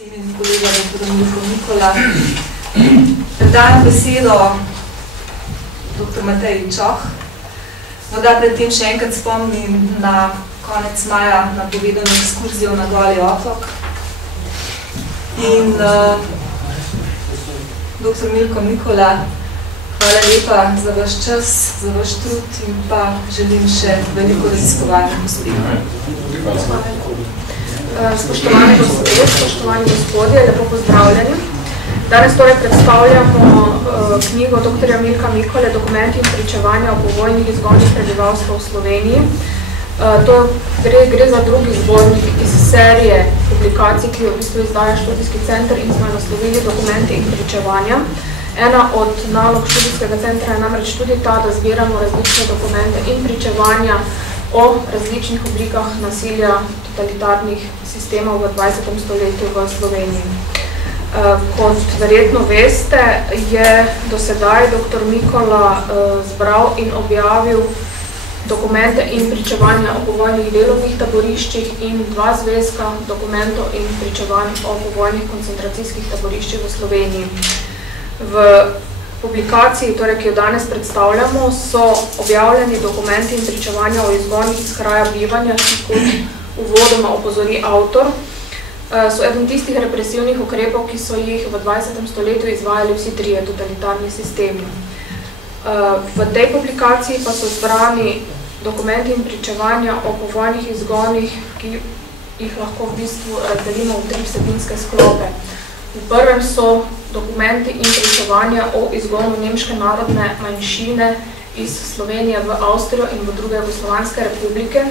cenjeni kolega dr. Milko Mikola. Predajam besedo dr. Mateji Čoh. Morda predtem še enkrat spomnim na konec maja napovedano ekskurzijo na Goli otok. In dr. Milko Mikola, hvala lepa za vaš čas, za vaš trud in pa želim še veliko raziskovalnih uspehov. Spoštovani gospodje, spoštovani gospodje, lepo pozdravljeni. Danes torej predstavljamo knjigo dr. Milka Mikole, Dokumenti in pričevanja o povojnih izgonih prebivalstva v Sloveniji. Gre za drugi zbornik iz serije publikacij, ki jo v bistvu izdaja študijski center in smo naslovili Dokumenti in pričevanja. Ena od nalog študijskega centra je namreč tudi ta, da zbiramo različne dokumente in pričevanja o različnih oblikah nasilja totalitarnih sistemov v 20. stoletju v Sloveniji. Kot verjetno veste, je do sedaj dr. Mikola zbral in objavil dokumente in pričevanja o povojnih delovnih taboriščih in 2 zvezka dokumentov in pričevanj o povojnih koncentracijskih taboriščih v Sloveniji. V publikaciji, torej, ki jo danes predstavljamo, so objavljeni dokumenti in pričevanja o izgonih iz kraja bivanja, ki kot uvodoma opozori avtor, so eden tistih represivnih ukrepov, ki so jih v 20. stoletju izvajali vsi 3 totalitarni sistemi. V tej publikaciji pa so zbrani dokumenti in pričevanja o povojnih izgonih, ki jih lahko v bistvu razdelimo v 3 vsebinske sklope. V prvem so dokumenti in pričevanja o izgonu nemške narodne manjšine iz Slovenije v Avstrijo in v druge Jugoslovanske republike.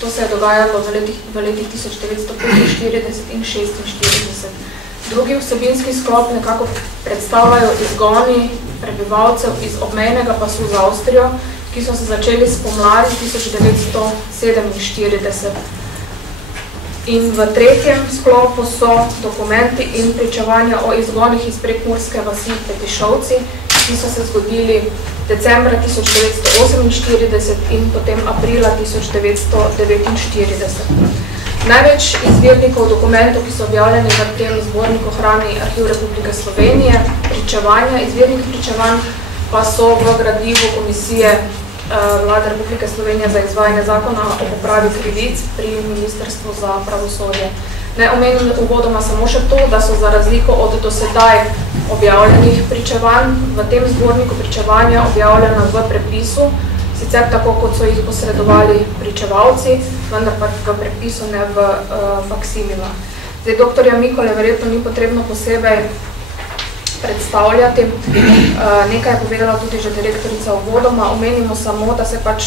To se je dogajalo v letih 1945 in 1946. Drugi vsebinski sklop nekako predstavljajo izgoni prebivalcev iz obmejnega pasu z Avstrijo, ki so se začeli spomladi 1947. In v tretjem sklopu so dokumenti in pričevanja o izgonih iz prekmurske vasi Petišovci, ki so se zgodili decembra 1948 in potem aprila 1949. Največ izvirnikov dokumentov, ki so objavljeni v tem zborniku, hrani Arhiv Republike Slovenije. Pričevanja, izvirnih pričevanj pa so v gradivu Komisije Vlade Republike Slovenije za izvajanje zakona o popravi krivic pri Ministrstvu za pravosodje. Naj omenim uvodoma samo še to, da so za razliko od dosedaj objavljenih pričevanj v tem zborniku pričevanja objavljena v prepisu, sicer tako, kot so jih posredovali pričevalci, vendar pa v prepisu, ne v faksimila. Zdaj, dr. Mikole verjetno ni potrebno posebej predstavljati. Nekaj je povedala tudi že direktorica uvodoma. Omenimo samo, da se pač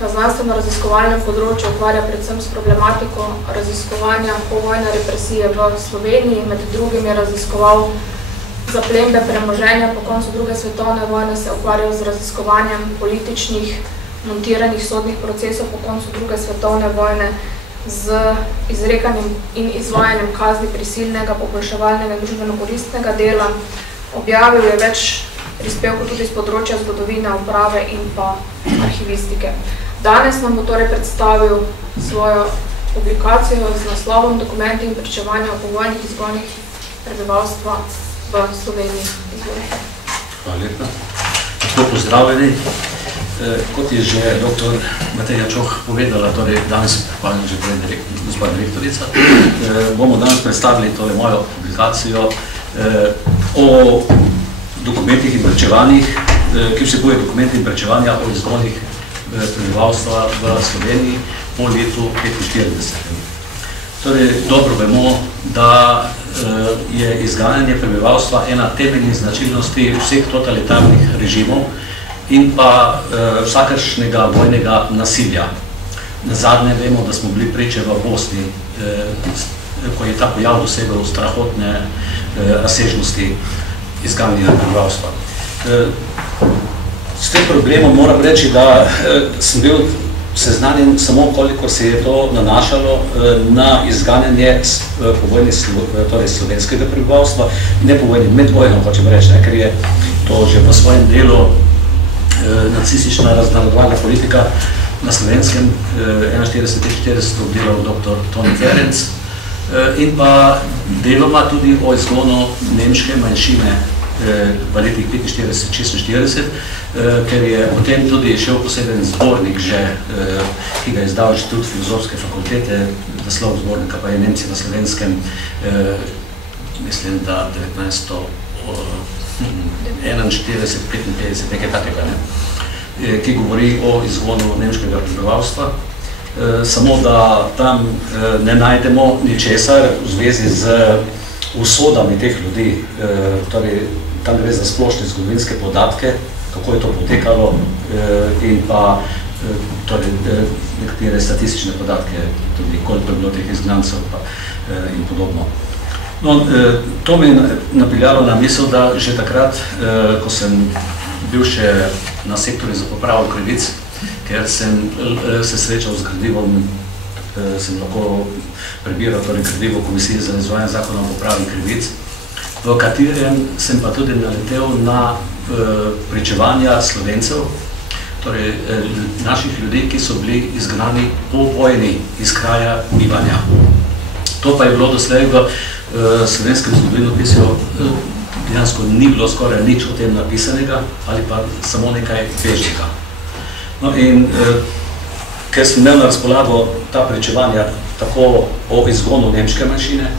na znanstveno-raziskovalnem področju ukvarja predvsem s problematiko raziskovanja povojne represije v Sloveniji. Med drugim je raziskoval zaplembe premoženja po koncu druge svetovne vojne, se ukvarjal z raziskovanjem političnih montiranih sodnih procesov po koncu druge svetovne vojne, z izrekanjem in izvajanjem kazni prisilnega, poboljševalnega in družbeno-koristnega dela. Objavil je več prispevkov tudi z področja zgodovine, uprave in pa arhivistike. Danes nam bo torej predstavil svojo publikacijo z naslovom Dokumenti in pričevanja o povojnih izgonih prebivalstva v Sloveniji. Izvolite. Hvala lepa. Tako pozdravljeni. Kot je že dr. Mateja Čoh povedala, torej danes, hvala že prej gospa direktorica, bomo danes predstavili torej mojo publikacijo o dokumentih in pričevanjih, ki vsebuje dokumenti in pričevanja o izgonih prebivalstva v Sloveniji po letu 1945. Torej, dobro vemo, da je izganjanje prebivalstva ena temeljnih značilnosti vseh totalitarnih režimov in pa vsakršnega vojnega nasilja. Nazadnje vemo, da smo bili priče v Bosni, ko je ta pojav dosegal strahotne razsežnosti izganjanja prebivalstva. S tem problemom moram reči, da sem bil seznanjen samo, koliko se je to nanašalo na izganjanje povojne, torej slovenskega prebivalstva, ne povojne, medvojno, hočem reči, ker je to že v svojem delu nacistična raznarodovalna politika na Slovenskem 41-44 obdelal dr. Toni Ferenc, in pa deloma tudi o izgonu nemške manjšine v letih 45-46, ker je potem tudi šel poseben zbornik že, ki ga je izdal Inštitut filozofske fakultete, naslov zbornika pa je Nemci na Slovenskem, mislim, da 1941-55, nekaj takega, ki govori o izgonu nemškega prebivalstva. Samo da tam ne najdemo ničesar v zvezi z usodami teh ljudi, torej tam gre za splošne zgodovinske podatke, kako je to potekalo in pa torej, nekatere statistične podatke, tudi koliko je bilo teh izgnancev in podobno. No, to me je napeljalo na misel, da že takrat, ko sem bil še na sektorju za popravo krivic, ker sem se srečal z gradivom, sem lahko prebiral torej gradivo Komisije za izvajanje zakona o popravi krivic, v katerem sem pa tudi naletel na pričevanja Slovencev, torej naših ljudi, ki so bili izgnani po vojni iz kraja bivanja. To pa je bilo doslej v slovenskem zgodovinopisju, dejansko ni bilo skoraj nič o tem napisanega ali pa samo nekaj bežnega. No in ker sem imel na razpolago ta pričevanja tako o izgonu nemške manjšine,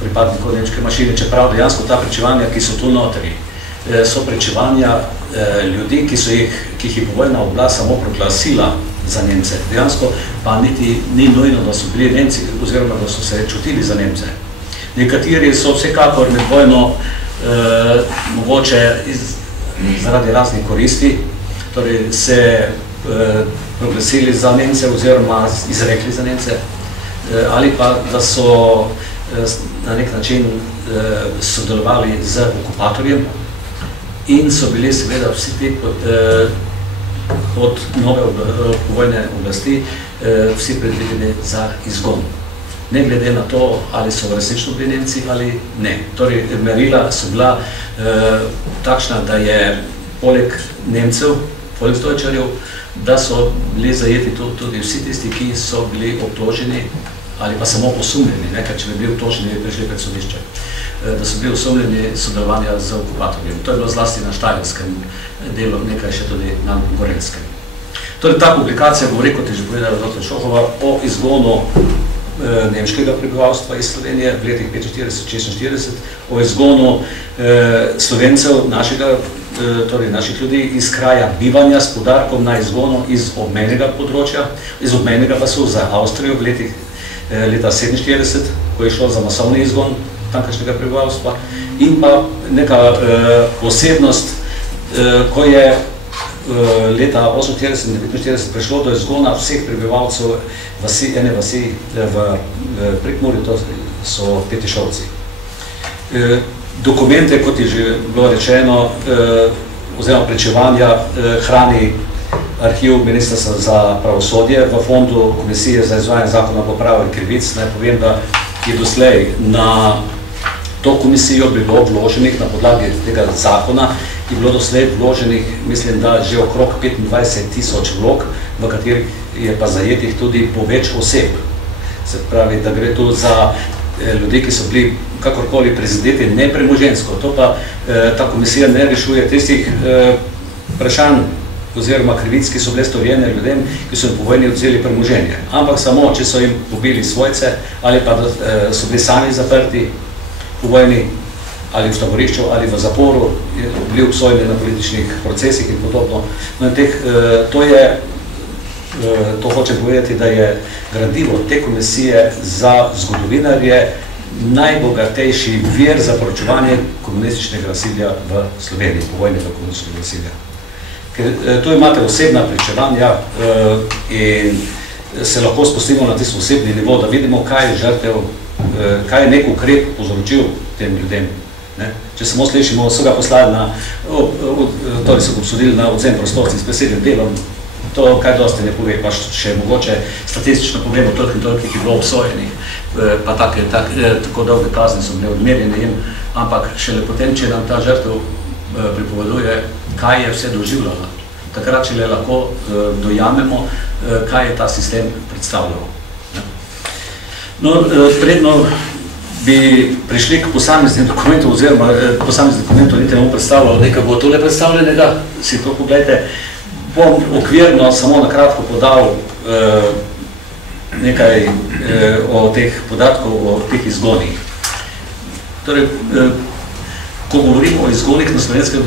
pripadnikov nemške manjšine, čeprav dejansko ta pričevanja, ki so tu notri, so pričevanja ljudi, ki jih je povojna oblast samo proglasila za Nemce. Dejansko pa niti ni nujno, da so bili Nemci, oziroma da so se čutili za Nemce. Nekateri so vsekakor med vojno mogoče zaradi raznih koristi, torej se proglasili za Nemce oziroma izrekli za Nemce, ali pa da so na nek način sodelovali z okupatorjem in so bili seveda vsi ti od nove povojne oblasti vsi predvideni za izgon. Ne glede na to, ali so resnično bili Nemci ali ne. Torej, merila so bila takšna, da je poleg Nemcev, poleg Deutscherjev, da so bili zajeti tudi vsi tisti, ki so bili obtoženi ali pa samo osumljeni, ker če bi bili obtoženi, bi prišli pred sodišče, da so bili osumljeni sodelovanja z okupatorjem. To je bilo zlasti na štajerskem delu, nekaj še tudi na Gorenskem. Torej, ta publikacija govori, kot je že povedala dr. Šohova, o izgonu nemškega prebivalstva iz Slovenije v letih 45-46, o izgonu Slovencev, torej naših ljudi iz kraja bivanja s poudarkom na izgonu iz obmejnega področja, iz obmejnega pasu za Avstrijo v letih leta 47, ko je šlo za masovni izgon tamkajšnjega prebivalstva, in pa neka posebnost, ko je leta 48-49 prišlo do izgona vseh prebivalcev ene vasi v Prekmurju, to so Petišovci. Dokumente, kot je že bilo rečeno, oziroma pričevanja hrani arhiv Ministrstva za pravosodje v fondu Komisije za izvajanje zakona o popravi krivic. Naj povem, da je doslej na to komisijo bilo vloženih na podlagi tega zakona, je bilo doslej vloženih, mislim, da že okrog 25.000 vlog, v katerih je pa zajetih tudi po več oseb. Se pravi, da gre tu za ljudi, ki so bili kakorkoli prizadeti nepremoženjsko. To pa ta komisija ne rešuje tistih vprašanj oziroma krivic, ki so bile storjene ljudem, ki so jim po vojni odzeli premoženje. Ampak samo, če so jim pobili svojce ali pa so bili sami zaprti po vojni ali v taborišču ali v zaporu, bili obsojeni na političnih procesih in podobno. No in to hočem povedati, da je gradivo te komisije za zgodovinarje najbogatejši vir za poročevanje komunističnega nasilja v Sloveniji, povojnega komunističnega nasilja. Ker tu imate osebna pričevanja in se lahko spustimo na tisto osebni nivo, da vidimo, kaj je žrtev, kaj je nek ukrep povzročil tem ljudem. Če samo slišimo, so ga poslali na, torej so ga obsodili na odzem prostosti s besednim delom, to kaj dosti ne pove, pa še mogoče statistično povemo toliko in toliko, ki je bilo obsojenih, pa tako dolge kazni so bile odmerjene jim, ampak šele potem, če nam ta žrtev pripoveduje, kaj je vse doživljala. Takrat šele lahko dojamemo, kaj je ta sistem predstavljal. No, predno bi prišli k posameznim dokumentom, oziroma posameznim dokumentom niti ne bom predstavljal, nekaj bo tole predstavljenega, si to pogledajte. Bom okvirno samo na kratko podal nekaj o teh podatkov, o teh izgonih. Torej, ko govorimo o izgonih na slovenskem,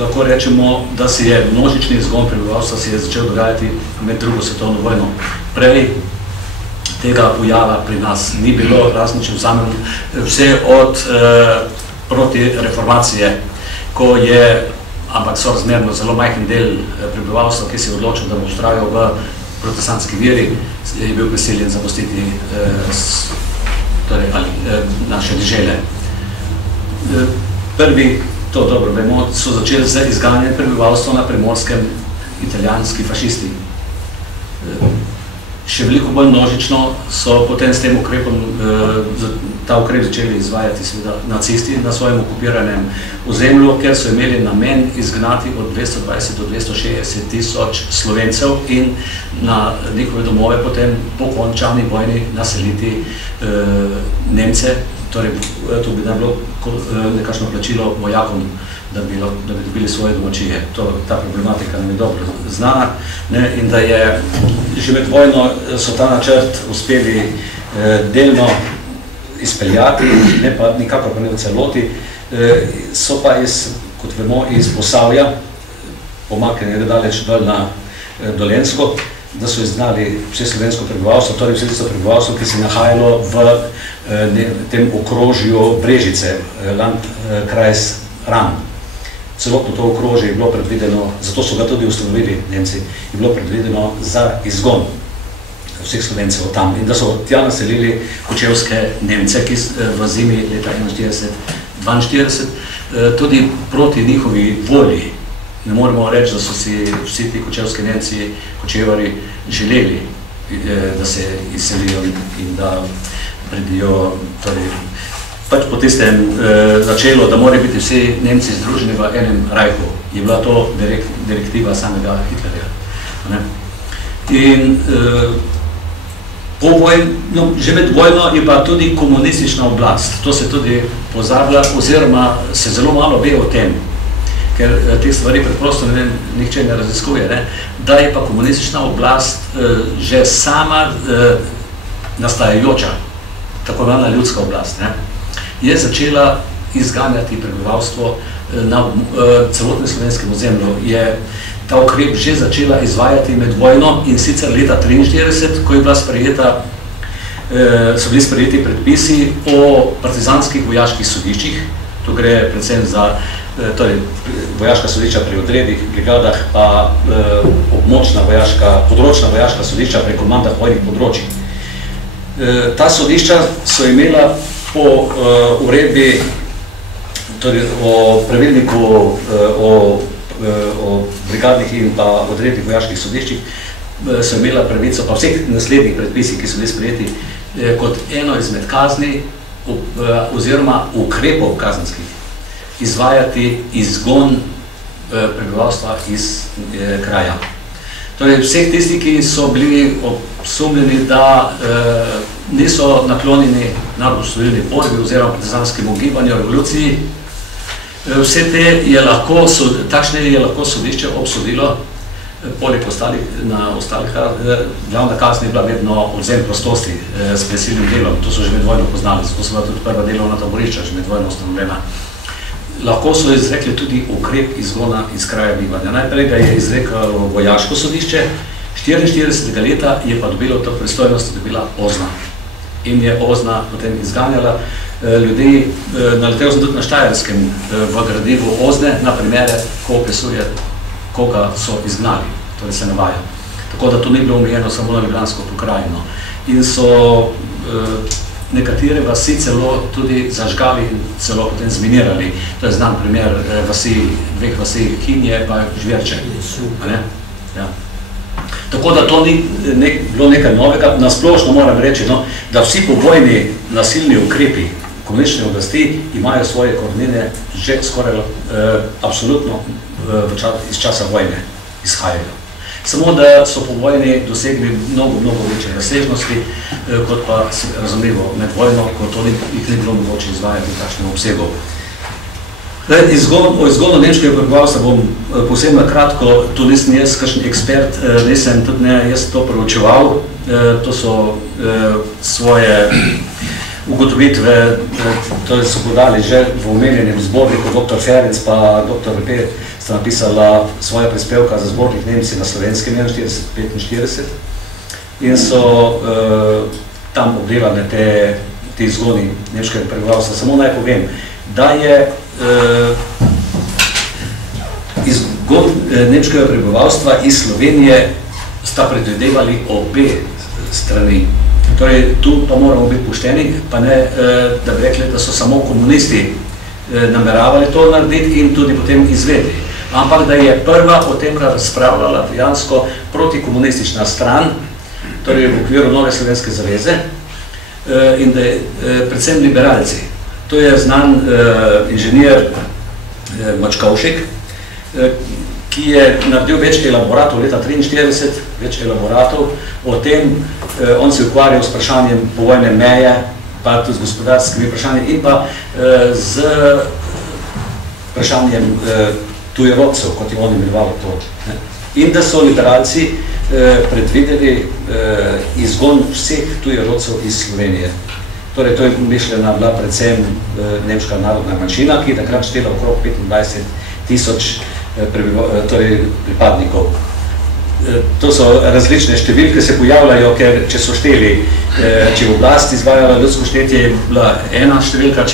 lahko rečemo, da se je množični izgon prebivalstva se je začel dogajati med drugo svetovno vojno. Prej tega pojava pri nas ni bilo, razen če vzamem vse od protireformacije, ko je, ampak sorazmerno zelo majhen del prebivalstva, ki se je odločil, da bo vztrajal v protestantski veri, je bil prisiljen zapustiti naše dežele. Prvi, to dobro vemo, so začeli z izganjanjem prebivalstva na Primorskem italijanski fašisti. Še veliko bolj množično so potem s tem ukrepom, ta ukrep začeli izvajati seveda nacisti na svojem okupiranem ozemlju, ker so imeli namen izgnati od 220 do 260 tisoč Slovencev in na njihove domove potem po končani vojni naseliti Nemce. Torej, to bi nam bilo nekakšno plačilo vojakom, da bi dobili svoje domačije. Ta problematika nam je dobro znana in da je že med vojno so ta načrt uspeli delno izpeljati, ne pa nikakor pa ne v celoti, so pa kot vemo, iz Posavja, pomaknjeni daleč dol na Dolenjsko, da so izgnali vse slovensko prebivalstvo, torej vse tisto prebivalstvo, ki se je nahajalo v tem okrožju Brežice, Landkreis Ran. Celotno to okrožje je bilo predvideno, zato so ga tudi ustanovili Nemci, je bilo predvideno za izgon vseh Slovencev tam in da so tja naselili kočevske Nemce, ki v zimi leta 1941-1942 tudi proti njihovi volji. Ne moremo reči, da so si vsi ti kočevski Nemci, kočevari, želeli, da se izselijo in da predijo, torej, pač po tistem načelu, da morajo biti vsi Nemci združeni v enem rajhu. Je bila to direktiva samega Hitlerja. In po vojni, že med vojno je pa tudi komunistična oblast. To se tudi pozablja, oziroma se zelo malo ve o tem, ker te stvari preprosto nihče ne raziskuje, da je pa komunistična oblast že sama nastajajoča, tako imenovana ljudska oblast, je začela izganjati prebivalstvo na celotnem slovenskem ozemlju. Je ta ukrep že začela izvajati med vojno in sicer leta 1943, ko je bila sprejeta, so bili sprejeti predpisi o partizanskih vojaških sodiščih. Tu gre predvsem za vojaška sodišča pri odredih, brigadah, pa področna vojaška sodišča pri komandah vojnih področij. Ta sodišča so imela po uredbi, torej o pravilniku o brigadnih in pa odrednih vojaških sodiščih, so imela pravico, pa vseh naslednjih predpisih, ki so bili sprejeti, kot eno izmed kazni oziroma ukrepov kazenskih, izvajati izgon prebivalstva iz kraja. Torej, vseh tisti, ki so bili obsumljeni, da niso naklonjeni narodnoosvobodilni borbi oziroma partizanskemu gibanju, revoluciji, vse te je lahko, takšne je lahko sodišče obsodilo, poleg ostalih, glavna kazen je bila vedno odvzem prostosti s prisilnim delom. To so že med vojno poznali, zato so bila tudi prva delovna taborišča že med vojno ustanovljena. Lahko so izrekli tudi ukrep izgona iz kraja bivanja. Najprej ga je izrekalo vojaško sodišče, 44. leta je pa dobilo to pristojnost, da je bila Ozna. In je Ozna potem izganjala ljudi. Naletel sem tudi na Štajerskem v gradivu Ozne, na primere, ko opisuje, koga so izgnali, torej se navaja. Tako da to ni bilo omejeno samo na Ljubljansko pokrajino. In so nekatere vasi celo tudi zažgali in celo potem zminirali. To je znan primer dveh vasi Hinje pa Žverče. Tako da to ni bilo nekaj novega. Nasplošno moram reči, da vsi povojni nasilni ukrepi komunistične oblasti imajo svoje korenine že skoraj absolutno iz časa vojne izhajajo. samo da so po vojni dosegli mnogo večje razsežnosti, kot pa razumljivo med vojno, ko to jih ne bilo mogoče izvajati v takšnem obsegu. O izgonu nemškega prebivalstva bom povsem na kratko, tu nisem jaz kakšen ekspert, nisem tudi ne jaz to proučeval, to so svoje ugotovitve, to so podali že v omenjenem zborniku, dr. Ferenc pa dr. Repe sta napisala svoje prispevka za zbornik Nemci na slovenskem 1945 in so tam obdelane te izgoni nemškega prebivalstva. Samo naj povem, da je izgon nemškega prebivalstva iz Slovenije sta predvidevali obe strani. Torej, tu pa moramo biti pošteni, pa ne, da bi rekli, da so samo komunisti nameravali to narediti in tudi potem izvedli. Ampak, da je prva o tem razpravljala dejansko protikomunistična stran, torej v okviru Nove slovenske zaveze, in da je predvsem liberalci. To je znan inženir Mačkovšek, ki je naredil več elaboratov leta 1943, več elaboratov o tem, on se ukvarjal s vprašanjem povojne meje, pa tudi z gospodarskimi vprašanji in pa z vprašanjem tujerodcev, kot je on imenoval to. In da so liberalci predvideli izgon vseh tujerodcev iz Slovenije. Torej, to je mišljena bila predvsem nemška narodna manjšina, ki je takrat štela okrog 25,000 pripadnikov. To so različne številke, se pojavljajo, ker če so šteli, če v oblast izvajala ljudsko štetje, je bila ena številka,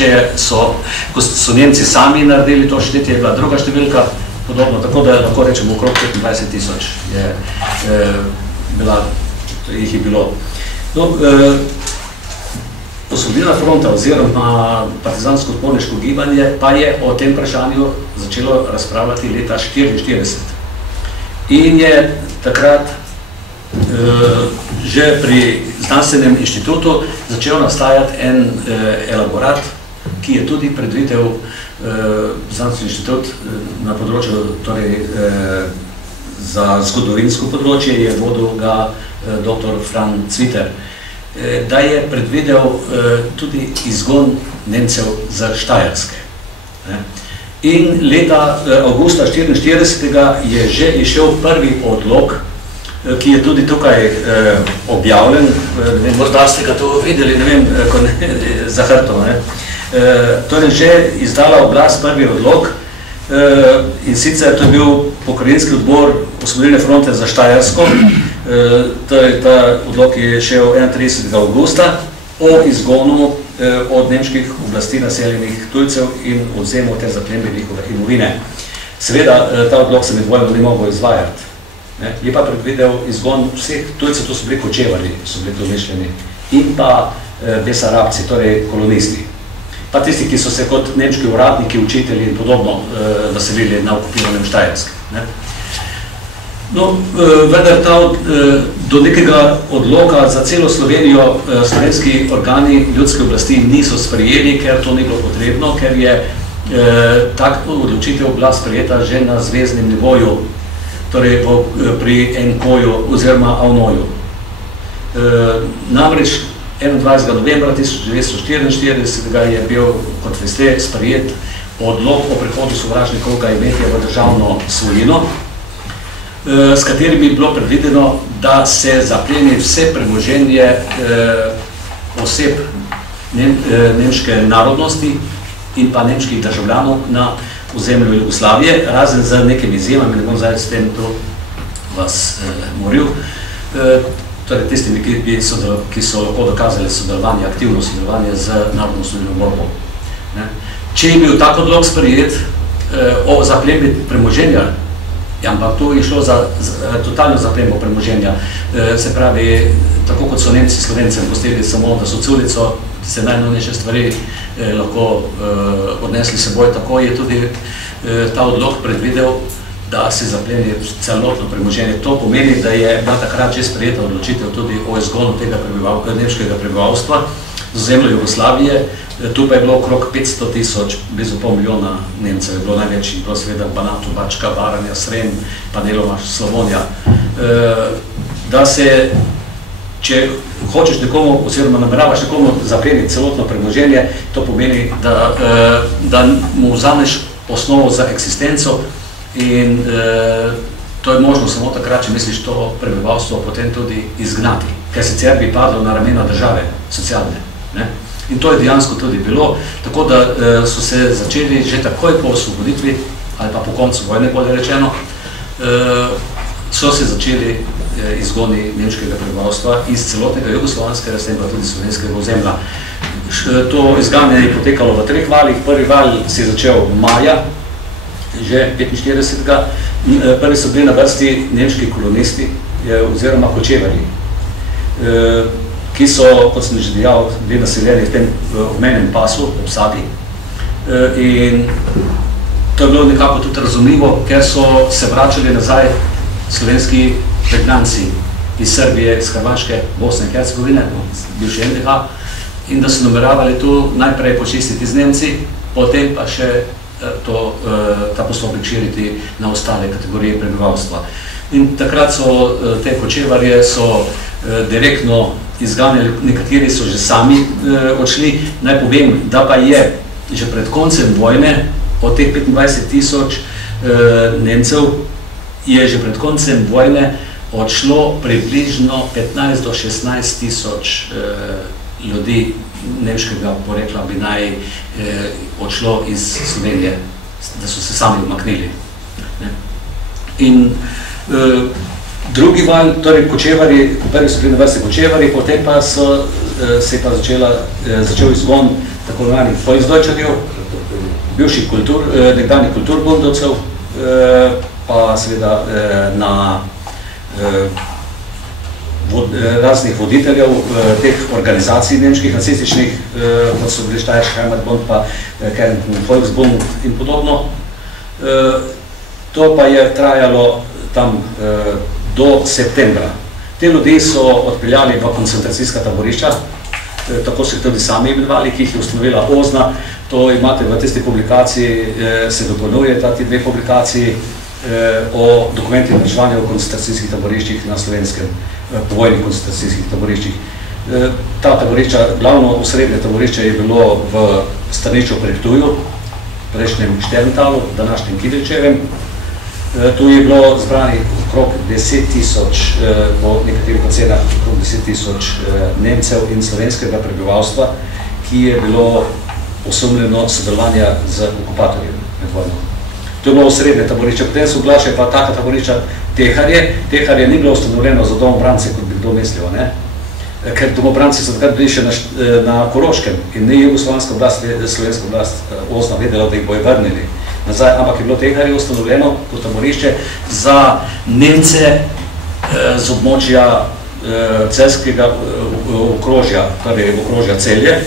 ko so Nemci sami naredili to štetje, je bila druga številka, podobno, tako da lahko rečemo okrog 25,000 jih je bilo. Osvobodilna fronta oziroma partizansko-odporniško gibanje pa je o tem vprašanju začelo razpravljati leta 1944. In je takrat že pri znanstvenem inštitutu začel nastajati en elaborat, ki je tudi predvidel znanstveni inštitut na področju, torej za zgodovinsko področje je vodil ga dr. Fran Cviter, da je predvidel tudi izgon Nemcev za Štajerske. In leta avgusta 1944 je že išel prvi odlok, ki je tudi tukaj objavljen, morda ste ga to videli, ne vem, za hrbtom. Torej, že izdala oblast prvi odlok in sicer to je bil pokrajinski odbor Osvobodilne fronte za Štajersko. Ta odlok je šel 31. avgusta o izgonu od nemških oblasti naseljenih tujcev in odzemu ter zaplembe njihove imovine. Seveda, ta odlok se med vojno ni mogel izvajati. Je pa predvidel izgon vseh tujcev, to so bili kočevari, so bili to mišljeni, in pa Besarabci, torej kolonisti. Pa tisti, ki so se kot nemški uradniki, učitelji in podobno naselili na okupiranem Štajerskem. No, vendar do nekega odloka za celo Slovenijo slovenski organi ljudske oblasti niso sprejeli, ker to ni bilo potrebno, ker je tak odločitev bila sprejeta že na zvezdnem nivoju, torej pri NK-ju oziroma AVNO-ju. Namreč 21. novembra 1944 je bil, kot veste, sprejet odlok o prehodu sovražnikovega imetja v državno svojino, s katerim je bilo predvideno, da se zapleni vse premoženje oseb nemške narodnosti in pa nemških državljanov na ozemlju Jugoslavije, razen z nekimi izjemami, ne bom zdaj s tem to vas moril, torej tistimi, ki so lahko dokazali sodelovanje, aktivno sodelovanje z narodno-osvobodilno borbo. Če je bil tak odlok sprejet o zaplembi premoženja, ampak to je šlo za totalno zaplembo premoženja, se pravi, tako kot so Nemci Slovencem pustili samo, da so culico, se najnovnejše stvari lahko odnesli seboj, tako je tudi ta odlok predvidel, da se zapleni celotno premoženje. To pomeni, da je bila takrat že sprejeta odločitev tudi o izgonu tega nemškega prebivalstva z ozemlja Jugoslavije, Tu pa je bilo okrog 500 000, blizu pol milijona Nemcev, je bilo največ, bilo seveda Banatu, Bačka, Baranja, Srem, pa deloma Slavonija. Da se, če hočeš nekomu, oziroma nameravaš nekomu zapleniti celotno premoženje, to pomeni, da mu vzameš osnovo za eksistenco in to je možno samo takrat, če misliš to prebivalstvo potem tudi izgnati, ker sicer bi padlo na ramena države, socialne. Ne? In to je dejansko tudi bilo, tako da so se začeli že takoj po osvoboditvi, ali pa po koncu vojne, bolje rečeno, so se začeli izgoni nemškega prebivalstva iz celotnega jugoslovanskega, s tem pa tudi slovenskega ozemlja. To izganjanje je potekalo v 3 valih. Prvi val se je začel maja, že 45. Prvi so bili na vrsti nemški kolonisti oziroma kočevarji, ki so, kot sem že dejal, bili naseljeni v tem obmejnem pasu, ob Savi. In to je bilo nekako tudi razumljivo, ker so se vračali nazaj slovenski pregnanci iz Srbije, iz Hrvaške, Bosne in Hercegovine, bivše NDH, in da so nameravali tu najprej počistiti z Nemci, potem pa še ta postopek širiti na ostale kategorije prebivalstva. In takrat so te kočevarje direktno izganjali, nekateri so že sami odšli. Naj povem, da pa je že pred koncem vojne od teh 25 000 Nemcev je že pred koncem vojne odšlo približno 15 do 16 000 ljudi nemškega porekla bi naj odšlo iz Slovenije, da so se sami odmaknili. In drugi val, torej kočevarji, prvi so bili na vrsti kočevarji, potem pa se je pa začel izgon tako imenovanih Volksdeutscharjev, bivših nekdanjih kulturbundovcev, pa seveda na raznih voditeljev teh organizacij nemških, nacističnih, kot so bili Steierski Heimatbund, pa Kärntner Volksbund in podobno. To pa je trajalo tam do septembra. Te ljudi so odpeljali v koncentracijska taborišča, tako so jih tudi sami imenovali, ki jih je ustanovila OZNA. To imate v tisti publikaciji, se dopolnjuje ti 2 publikaciji o dokumentih reševanja v koncentracijskih taboriščih na slovenskem, povojnih koncentracijskih taboriščih. Ta taborišča, glavno osrednje taborišče je bilo v stanišču pri Ptuju, prejšnjem Šterntalu, današnjem Kidričevem. Tu je bilo zbrani okrog 10 000, po nekaterih ocenah okrog 10 000 Nemcev in slovenskega prebivalstva, ki je bilo osumljeno sodelovanja z okupatorjem med vojno. To je bilo osrednje taborišče, potem so oglašali pa taka taborišča Teharje. Teharje ni bilo ustanovljeno za domobrance, kot bi kdo mislil, ne? Ker domobranci so takrat bili še na Koroškem in ni jugoslovanska oblast, slovenska oblast OZNA vedela, da jih bojo vrnili nazaj, ampak je bilo Teharje ustanovljeno kot taborišče za Nemce z območja celjskega okrožja, torej okrožja Celje,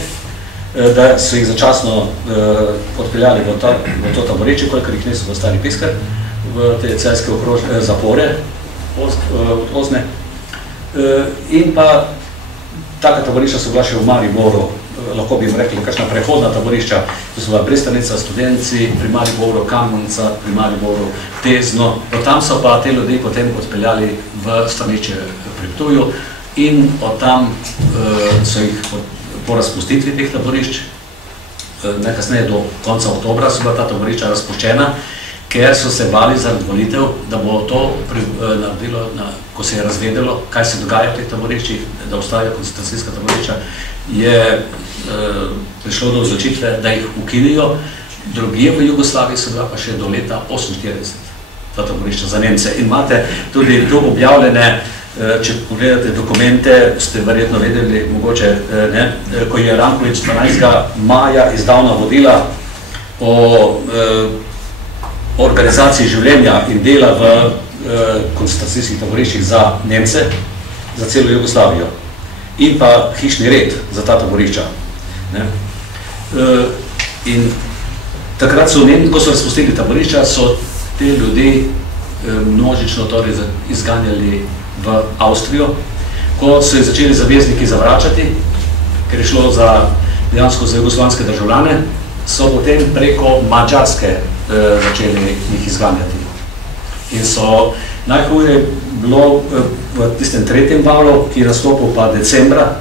da so jih začasno odpeljali v to taborišče, kolikor jih niso v Stari Piskar, v te celjske zapore od OZNE. In pa taka taborišča so bila še v Mariboru, lahko bi jim rekli, kakšna prehodna taborišča, to so bila Bristanica, Studenci, pri Mariboru, Kamnica, pri Mariboru, Tezno. Tam so pa te ljudi potem odpeljali v stanišče pri Ptuju in od tam so jih po razpustitvi teh taborišč, najkasneje do konca oktobra so bila ta taborišča razpuščena, ker so se bali zaradi volitev, da bo to naredilo, ko se je razvedelo, kaj se dogaja v teh taboriščih, da ostajajo koncentracijska taborišča, je prišlo do odločitve, da jih ukinijo. Drugje v Jugoslaviji so bila pa še do leta 1948 ta taborišča za Nemce. In imate tudi tu objavljene, če pogledate dokumente, ste verjetno vedeli, mogoče, ko je Ranković 12. maja izdal navodila o organizaciji življenja in dela v koncentracijskih taboriščih za Nemce, za celo Jugoslavijo in pa hišni red za ta taborišča. In takrat so, ko so razpustili taborišča, so te ljudi množično torej izganjali v Avstrijo, ko so jih začeli zavezniki zavračati, ker je šlo za dejansko za jugoslovanske državljane, so potem preko Madžarske začeli jih izganjati. In so najhuje bilo v tistem tretjem valu, ki je nastopil pa decembra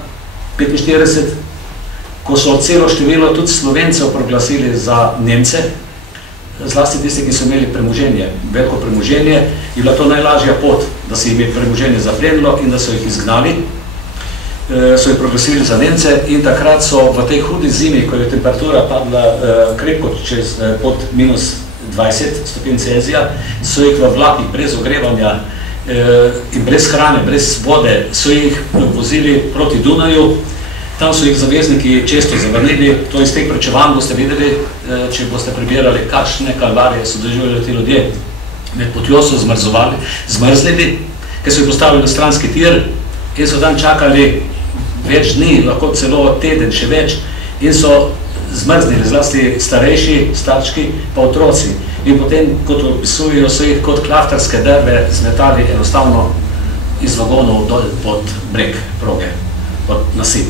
1945, ko so celo število tudi Slovencev proglasili za Nemce, zlasti tisti, ki so imeli premoženje, veliko premoženje, je bila to najlažja pot, da se jim je premoženje zaplenilo in da so jih izgnali, so jih proglasili za Nemce in takrat so v tej hudi zimi, ko je temperatura padla krepko pod minus 20 stopinj Celzija, so jih v vlakih brez ogrevanja in brez hrane, brez vode, so jih vozili proti Dunaju. Tam so jih zavezniki često zavrnili, to iz teh pričevanj boste videli, če boste prebirali, kakšne kalvarije so doživljali ti ljudje. Med potjo so zmrznili, ker so jih postavili na stranski tir in so dan čakali več dni, lahko celo teden, še več, in so zmrznili, zlasti starejši, starčki, pa otroci. In potem, kot opisujejo, so jih kot klaftarske drve zmetali enostavno iz vagonov dol pod breg proge, pod nasip.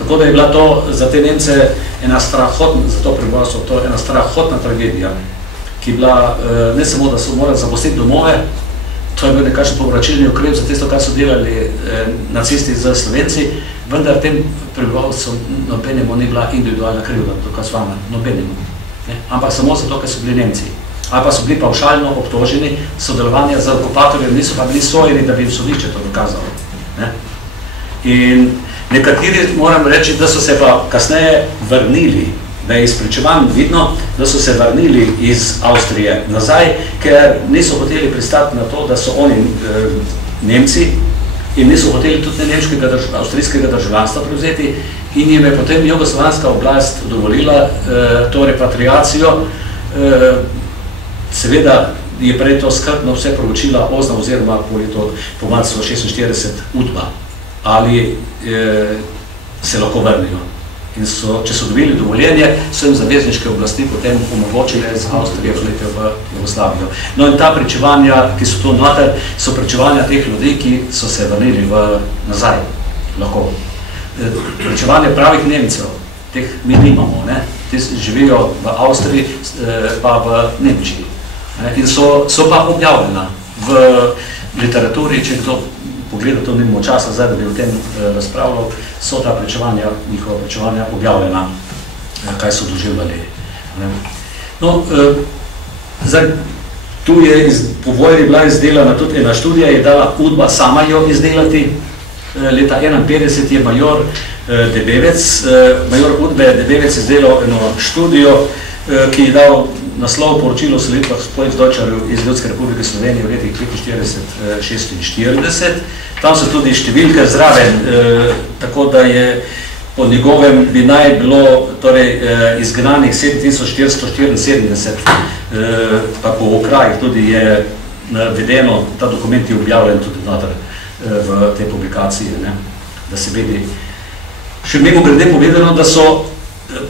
Tako da je bila to za te Nemce ena strahotna, za to prebivalstvo, to ena strahotna tragedija, ki je bila ne samo, da so morali zapustiti domove, to je bil nekakšen povračilni ukrep za tisto, kar so delali nacisti z Slovenci, vendar tem prebivalcem nobenemu ni bila individualna krivda, dokazovana, nobenemu. Ampak samo zato, ker so bili Nemci. Ali pa so bili pavšalno obtoženi sodelovanja z okupatorjem, niso pa bili sojeni, da bi jim sodišče to dokazalo. In nekateri, moram reči, da so se pa kasneje vrnili, da je iz pričevanj vidno, da so se vrnili iz Avstrije nazaj, ker niso hoteli pristati na to, da so oni Nemci in niso hoteli tudi nemškega avstrijskega državljanstva prevzeti in jim je potem jugoslovanska oblast dovolila to repatriacijo. Seveda je prej to skrbno vse proučila OZNA oziroma po marcu 1946 UDBA, ali se lahko vrnijo. In če so dobili dovoljenje, so jim zavezniške oblasti potem omogočile z Avstrijo vletijo v Jugoslavijo. No in ta pričevanja, ki so tu noter, so pričevanja teh ljudi, ki so se vrnili nazaj. Lahko. Pričevanje pravih Nemcev, teh mi nimamo, ti živijo v Avstriji, pa v Nemčiji. In so pa objavljena v literaturi, če kdo pogleda, to nimamo časa zdaj, da bi o tem razpravljal, so ta njihova pričevanja objavljena, kaj so doživljali. No, zdaj, tu je po vojni bila izdelana tudi ena študija, je dala UDBA sama jo izdelati. Leta 1951 je major Debevec, major UDBE Debevec izdelal eno študijo, ki je dal naslov poročilo o selitvah Deutscherjev iz Ljudske republike Slovenije v letih 1945-1946. Tam so tudi številke zraven, tako da je po njegovem bi naj bilo izgnanih 7474, pa po okrajih tudi je navedeno, ta dokument je objavljen tudi noter v tej publikaciji, da se vidi. Še mimo grede povedano, da so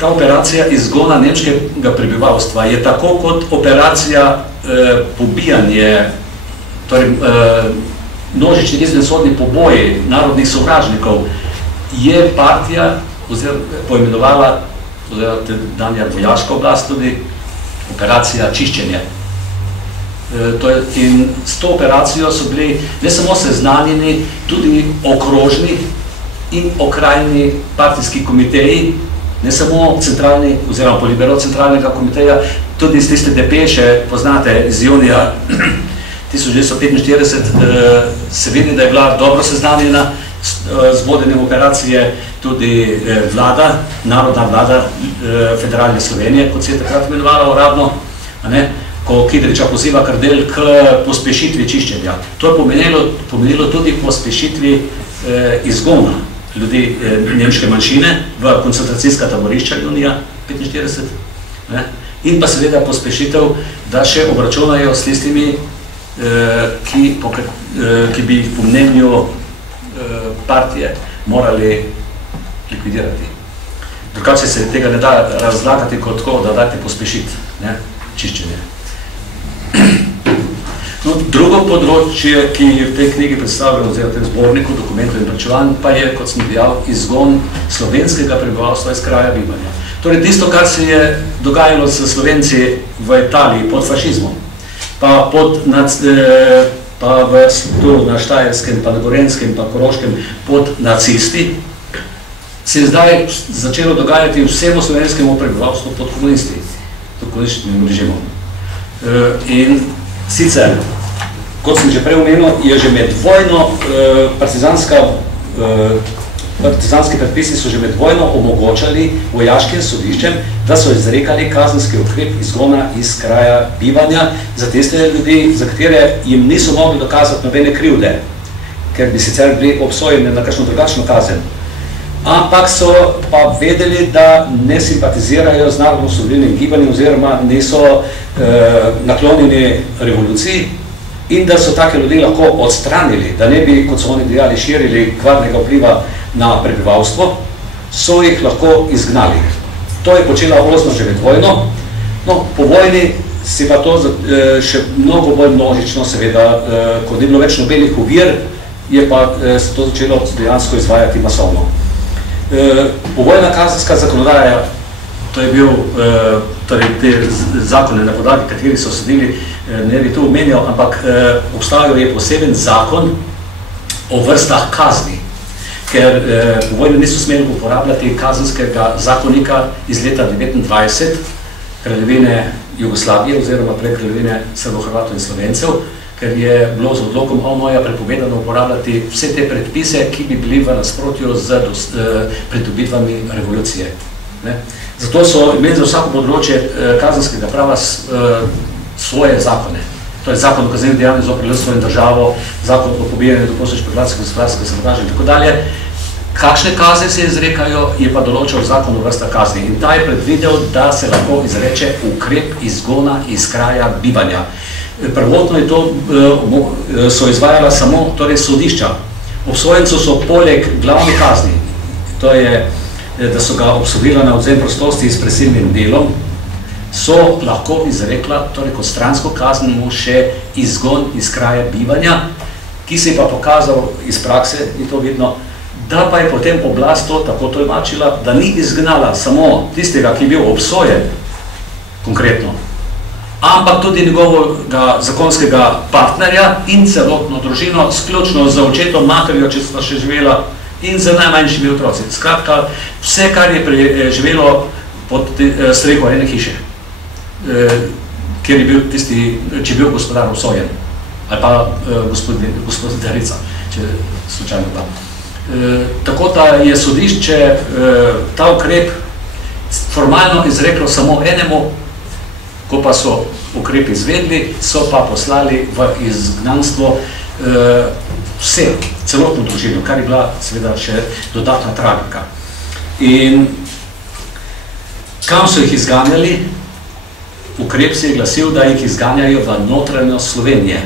ta operacija izgona nemškega prebivalstva je tako kot operacija pobijanje, torej množični izvensodni poboji narodnih sovražnikov, je partija poimenovala, oziroma danja vojaška oblast tudi, operacija čiščenje. In s to operacijo so bili ne samo seznanjeni, tudi okrožni in okrajni partijski komiteji, ne samo centralni, oziroma polibero centralnega komiteja, tudi iz tiste depeše, poznate iz junija 1945, se vidi, da je bila dobro seznanjena z vodenjem operacije tudi vlada, narodna vlada Federalne Slovenije, kot se je takrat imenovala uradno, ko Kidriča poziva Kardelj k pospešitvi čiščenja. To je pomenilo tudi pospešitvi izgona ljudi nemške manjšine v koncentracijska taborišča junija 1945 in pa seveda pospešitev, da še obračunajo s tistimi, ki bi po mnenju partije morali likvidirati. Drugače se tega ne da razlagati kot tako, da dajte pospešiti čiščenje. No, No, drugo področje, ki je v tej knjigi predstavljeno, oziroma v tem zborniku dokumentov in pričevanj, pa je, kot sem dejal, izgon slovenskega prebivalstva iz kraja bivanja. Torej, tisto, kar se je dogajalo s Slovenci v Italiji pod fašizmom, pa na Štajerskem, pa na Gorenjskem, pa Koroškem pod nacisti, se je zdaj začelo dogajati vsemu slovenskemu prebivalstvu pod komunisti, pod komunističnim režimom. In sicer, kot sem že prej omenil, je že med vojno partizanski predpisi so že med vojno omogočali vojaškim sodiščem, da so izrekali kazenski ukrep izgona iz kraja bivanja za tiste ljudi, za katere jim niso mogli dokazati nobene krivde, ker bi sicer bili obsojeni na kakšno drugačno kazen. Ampak so pa vedeli, da ne simpatizirajo z narodno-osvobodilnim gibanjem oziroma niso naklonjeni revoluciji in da so take ljudi lahko odstranili, da ne bi, kot so oni dejali, širili kvarnega vpliva na prebivalstvo, so jih lahko izgnali. To je počela Ozno že med vojno. No, po vojni si pa to še mnogo bolj množično, seveda, ko ni bilo več nobenih ovir, je pa se to začelo dejansko izvajati masovno. Povojna kazenska zakonodaja, to je bil, torej te zakone, na podlagi kateri so sodili, ne bi to omenjal, ampak obstajal je poseben zakon o vrstah kazni, ker po vojni niso smeli uporabljati kazenskega zakonika iz leta 1929, kraljevine Jugoslavije oziroma prej kraljevine Srbo-Hrvatov in Slovencev, ker je bilo z odlokom OMO-ja prepovedano uporabljati vse te predpise, ki bi bili v nasprotju z pridobitvami revolucije. Zato so imeli za vsako področje kazenskega prava svoje zakone. To je zakon o kaznivih dejanjih zoper ljudstvo in državo, zakon o pobijanju dopustičnih predlagskega gospodarskega sabotaža in tako dalje. Kakšne kazni se izrekajo, je pa določal zakon o vrstah kazni. In ta je predvidel, da se lahko izreče ukrep izgona iz kraja bivanja. Prvotno je to so izvajala samo torej sodišča. Obsojencu so poleg glavne kazni, to je, da so ga obsodila na odvzem prostosti s prisilnim delom, so lahko izrekla, torej kot stransko kazen mu še izgon iz kraja bivanja, ki se je pa pokazal iz prakse, ni to vidno, da pa je potem oblast to tako tolmačila, da ni izgnala samo tistega, ki je bil obsojen konkretno, ampak tudi njegovega zakonskega partnerja in celotno družino, sključno z očetom, materjo, če sta še živela, in z najmanjšimi otroci. Skratka, vse, kar je preživelo pod streho ene hiše, kjer je bil tisti, če je bil gospodar obsojen, ali pa gospodarica, če slučajno pa. Tako da je sodišče ta ukrep formalno izreklo samo enemu, ko pa so ukrep izvedli, so pa poslali v izgnanstvo vse, celotno družino, kar je bila seveda še dodatna tragika. In kam so jih izganjali? Ukrep se je glasil, da jih izganjajo v notranjost Slovenije.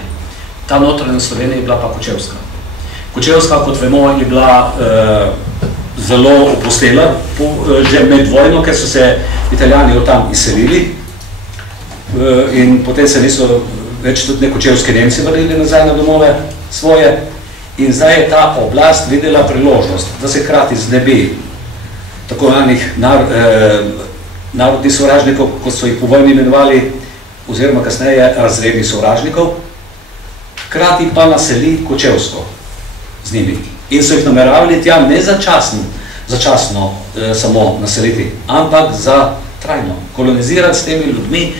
Ta notranjost Slovenije je bila pa Kočevska. Kočevska, kot vemo, je bila zelo opustela že med vojno, ker so se Italijani od tam izselili in potem se niso več tudi kočevske Nemci vrnili nazaj na domove svoje in zdaj je ta oblast videla priložnost, da se hkrati znebi tako enih narodnih sovražnikov, kot so jih po vojni imenovali, oziroma kasneje razrednih sovražnikov, hkrati pa naseli Kočevsko z njimi. In so jih nameravali tja ne začasno samo naseliti, ampak za trajno kolonizirati s temi ljudmi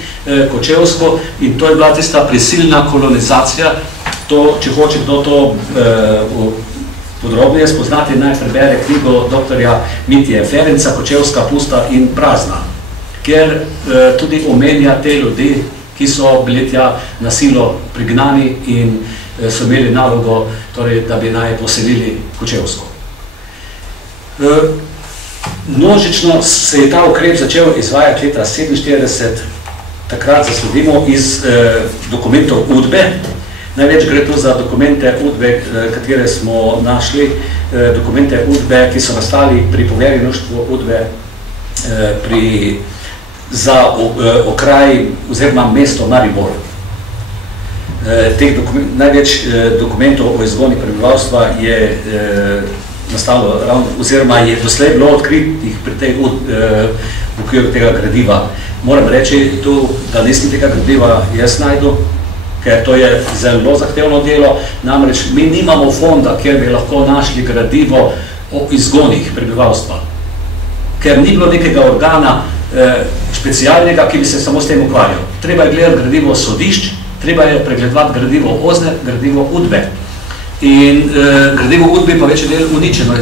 Kočevsko in to je bila tista prisilna kolonizacija. To, če hoče kdo to podrobneje spoznati, naj prebere knjigo doktorja Mitije Ferenca, Kočevska, pusta in prazna, kjer tudi omenja te ljudi, ki so bili tja na silo prignani in so imeli nalogo, torej, da bi naj poselili Kočevsko. Množično se je ta ukrep začel izvajati leta 1947, takrat zasledimo iz dokumentov UDBE. Največ gre tu za dokumente UDBE, katere smo našli, dokumente UDBE, ki so nastali pri poverjeništvu UDBE za okraj oziroma mesto Maribor. Največ dokumentov o izgonih prebivalstva je nastalo, oziroma je doslej bilo odkritih v okviru tega gradiva. Moram reči tu, da nisem tega gradiva jaz najdu, ker to je zelo zahtevno delo, namreč mi nimamo fonda, kjer bi lahko našli gradivo o izgonih prebivalstva, ker ni bilo nekega organa specialnega, ki bi se samo s tem ukvarjal. Treba je gledati gradivo sodišč, treba je pregledovati gradivo OZNE, gradivo UDBE. In gradivo UDBE pa večji del uničeno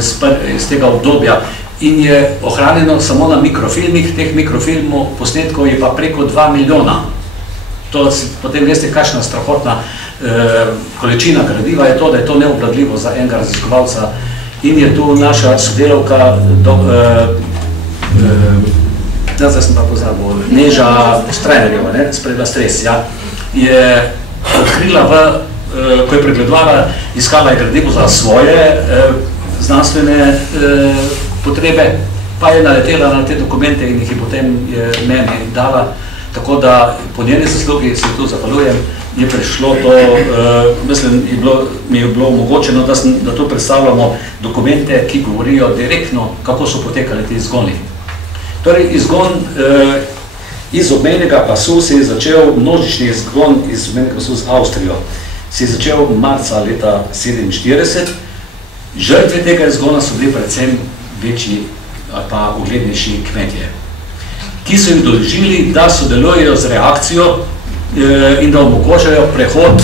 iz tega obdobja in je ohranjeno samo na mikrofilmih, teh mikrofilmov posnetkov je pa preko 2 milijona. To potem veste, kakšna strahotna količina gradiva je to, da je to neobvladljivo za enega raziskovalca. In je tu naša sodelavka, zdaj sem pa pozabil, Neža Strajnerjeva, Spredla stres, je odkrila, ko je pregledovala, iskala je gradivo za svoje znanstvene potrebe, pa je naletela na te dokumente in jih je potem meni dala. Tako da po njeni zaslugi se tu zahvaljujem, je prišlo to, mislim, mi je bilo omogočeno, da tu predstavljamo dokumente, ki govorijo direktno, kako so potekali ti izgoni. Torej, izgon iz obmejnega pasu se je začel, množični izgon iz obmejnega pasu z Avstrijo, se je začel marca leta 1947. Žrtve tega izgona so bili predvsem večji ali pa uglednejši kmetje, ki so jih dožili, da sodelujejo z reakcijo in da omogočajo prehod,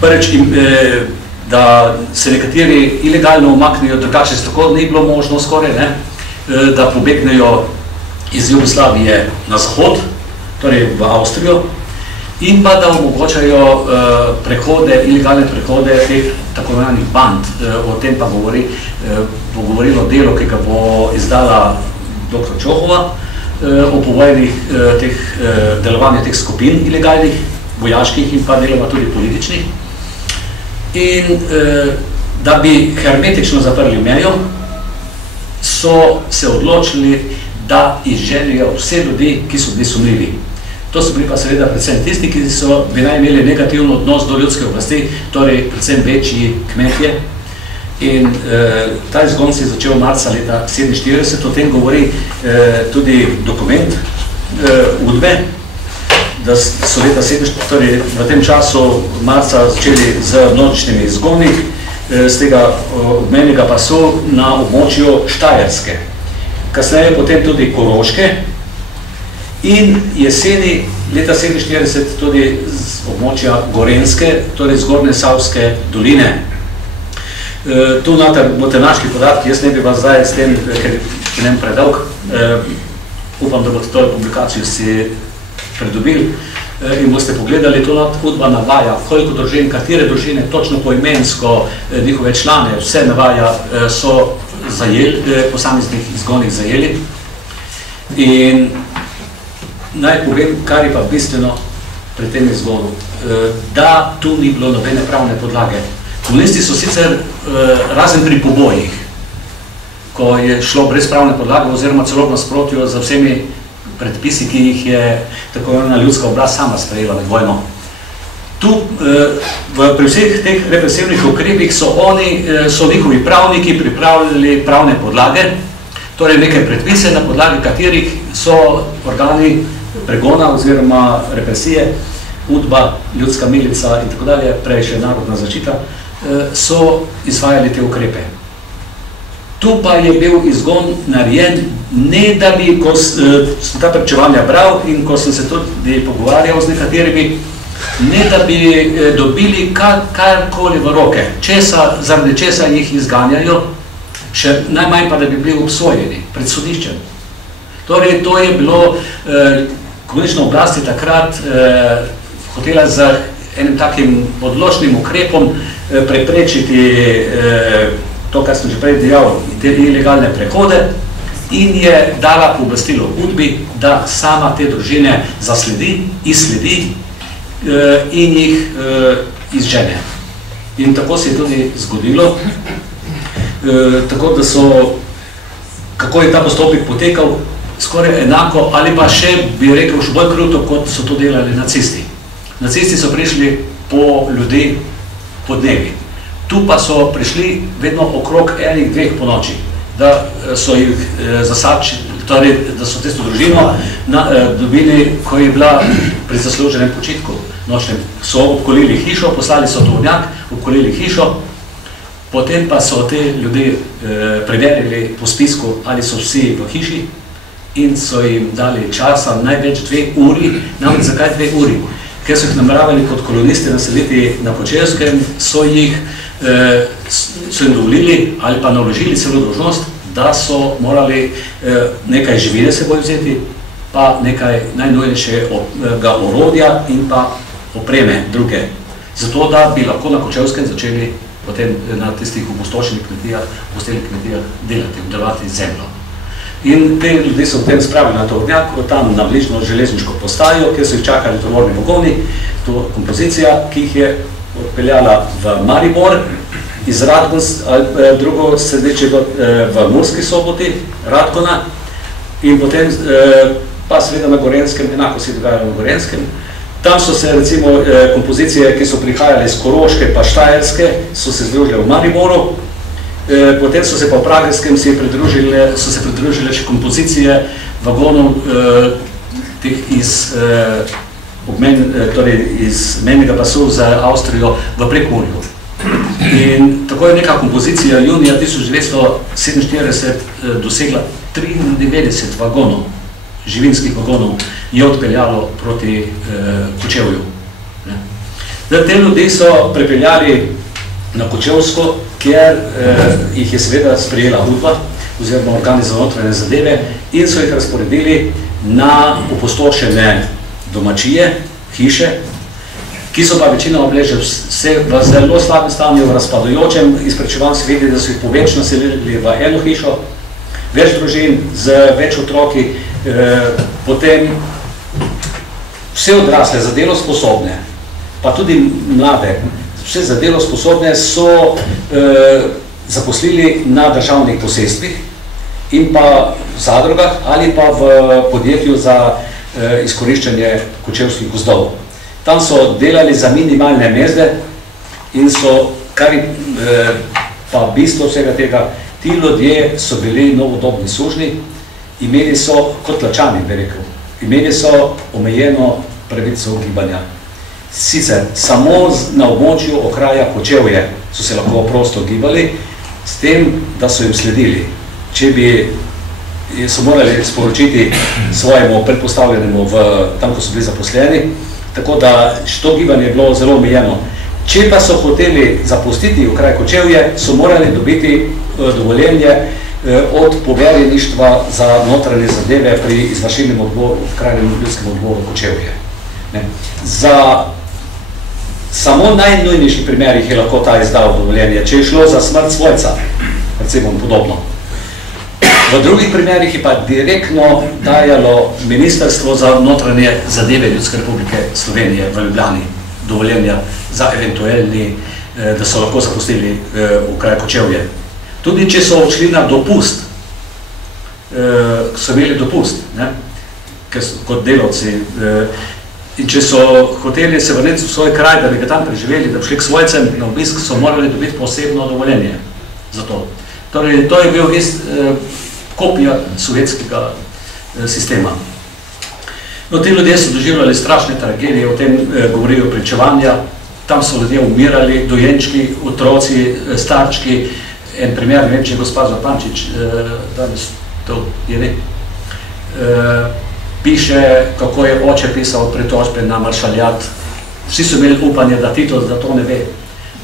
prvič, da se nekateri ilegalno umaknejo, drugače tako ni bilo možno skoraj, da pobegnejo iz Jugoslavije na zahod, torej v Avstrijo, in pa da omogočajo prehode, ilegalne prehode teh tako imenovanih band. O tem pa bo govorilo delo, ki ga bo izdala dr. Čohova, o povojnih delovanju teh skupin ilegalnih, vojaških in pa deloma tudi političnih. In da bi hermetično zaprli mejo, so se odločili, da izženijo vse ljudi, ki so bili sumljivi. To so bili pa seveda predvsem tisti, ki bi naj imeli negativno odnos do ljudske oblasti, torej predvsem večji kmetje. In ta izgon se je začel marca leta 1947, o tem govori tudi dokument UDBE, da so leta 1947, torej v tem času marca začeli z množičnimi izgoni z tega obmejnega pasu na območju Štajerske. Kasneje potem tudi Koroške in jeseni leta 1947 tudi z območja Gorenjske, torej Zgornje Savske doline. Tu boste našli podatki, jaz ne bi vas zdaj s tem, ker nem predolg, upam, da boste to publikacijo si pridobili in boste pogledali, to UDBA navaja, koliko družin, katere družine, točno poimensko njihove člane, vse navaja, so posameznih izgonih zajeli. In naj povem, kar je pa bistveno pri tem izgonu, da tu ni bilo nobene pravne podlage. Komunisti so sicer razen pri pobojih, ko je šlo brez pravne podlage oziroma celo nasprotjo za vsemi predpisi, ki jih je tako imenovana ljudska oblast sama sprejela med vojno. Tu pri vseh teh represivnih ukrepih so njihovi pravniki pripravljali pravne podlage, torej neke predpise, na podlagi katerih so organi pregona oziroma represije, UDBA, ljudska milica in tako dalje, prej še narodna zaščita, so izvajali te ukrepe. Tu pa je bil izgon narejen, ne da bi, ko sem ta pričevanja bral in ko sem se tudi pogovarjal z nekaterimi, ne da bi dobili karkoli v roke, zaradi česa jih izganjajo, še najmanj pa, da bi bili obsojeni pred sodiščem. Torej, to je bilo, komunistična oblast je takrat hotela z enim takim odločnim ukrepom preprečiti to, kar sem že prej dejal, te ilegalne prehode in je dala pooblastilo UDBI, da sama te družine zasledi, izsledi in jih izžene. In tako se je tudi zgodilo. Tako da so, kako je ta postopek potekal, skoraj enako ali pa še, bi rekel, še bolj kruto, kot so to delali nacisti. Nacisti so prišli po ljudi po dnevi. Tu pa so prišli vedno okrog 1-2 po noči, da so jih zasačili, torej, da so testo družino dobili, ko je bila pri zasluženem počitku nočnem. So obkolili hišo, poslali so tovornjak, obkolili hišo, potem pa so te ljudi preverili po spisku, ali so vsi v hiši in so jim dali časa največ 2 uri. Namreč zakaj 2 uri? Ker so jih nameravali kot kolonisti naseliti na Kočevskem, so jim dovolili ali pa naložili celo dolžnost, da so morali nekaj živine seboj vzeti, pa nekaj najnujnejšega orodja in pa opreme druge. Zato, da bi lahko na Kočevskem začeli potem na tistih opustošenih kmetijah, opustelih kmetijah delati, obdelovati zemljo. In te ljudi so potem spravili na tovornjak, tam na bližnjo železniško postajo, kjer so jih čakali tovorni vagoni, to kompozicija, ki jih je odpeljala v Maribor, iz drugo središče v Murski Soboti, Radgona, in potem pa seveda na Gorenskem, enako se je dogajalo na Gorenskem. Tam so se recimo kompozicije, ki so prihajale iz Koroške pa Štajerske, so se združile v Mariboru, potem so se pa v Pragerskem so se pridružile še kompozicije vagonov iz mejnega pasu za Avstrijo v Prekmurju. In tako je neka kompozicija junija 1947 dosegla 93 vagonov, živinskih vagonov, je odpeljalo proti Kočevju. Te ljudi so prepeljali na Kočevsko, kjer jih je seveda sprejela Udba, oziroma organi za notranje zadeve, in so jih razporedili na opustošene domačije, hiše, ki so pa večinoma bile že vse v zelo slabem stanju, v razpadajočem. Iz pričevanj se vidi, da so jih poveč naselili v eno hišo, več družin z več otroki, potem vse odrasle, za delo sposobne, pa tudi mlade, vse za delo sposobne so zaposlili na državnih posestvih in pa v zadrugah ali pa v podjetju za izkoriščanje kočevskih gozdov. Tam so delali za minimalne mezde in so, kar pa bistvo vsega tega, ti ljudje so bili novodobni sužni, imeli so, kot tlačani bi rekel, imeli so omejeno pravico gibanja. Sicer samo na območju okraja Kočevje so se lahko prosto gibali, s tem, da so jim sledili. Če bi so morali sporočiti svojemu predpostavljenemu tam, ko so bili zaposleni, tako da to gibanje je bilo zelo omejeno. Če pa so hoteli zapustiti okraj Kočevje, so morali dobiti dovoljenje od poverjeništva za notranje zadeve pri izvršilnem odboru, v krajnem ljudskem odboru Kočevje. Za samo najnujnejših primerih je lahko ta izdal dovoljenje, če je šlo za smrt svojca, recimo podobno. V drugih primerih je pa direktno dajalo Ministrstvo za notranje zadeve Ljudske republike Slovenije v Ljubljani dovoljenja za eventualni, da so lahko zapustili v kraj Kočevje. Tudi če so odšli na dopust, so imeli dopust, kot delavci, in če so hoteli se vrniti v svoj kraj, da bi ga tam preživeli, da bi šli k svojcem na obisk, so morali dobiti posebno dovoljenje za to. Torej, to je bil kopija sovjetskega sistema. No, ti ljudje so doživljali strašne tragedije, o tem govorijo pričevanja, tam so ljudje umirali, dojenčki, otroci, starčki. En primer, ne vem, če je gospa Zopančič, danes to je ne, piše, kako je oče pisal pritožbe na maršaljat. Vsi so imeli upanje, da Tito da to ne ve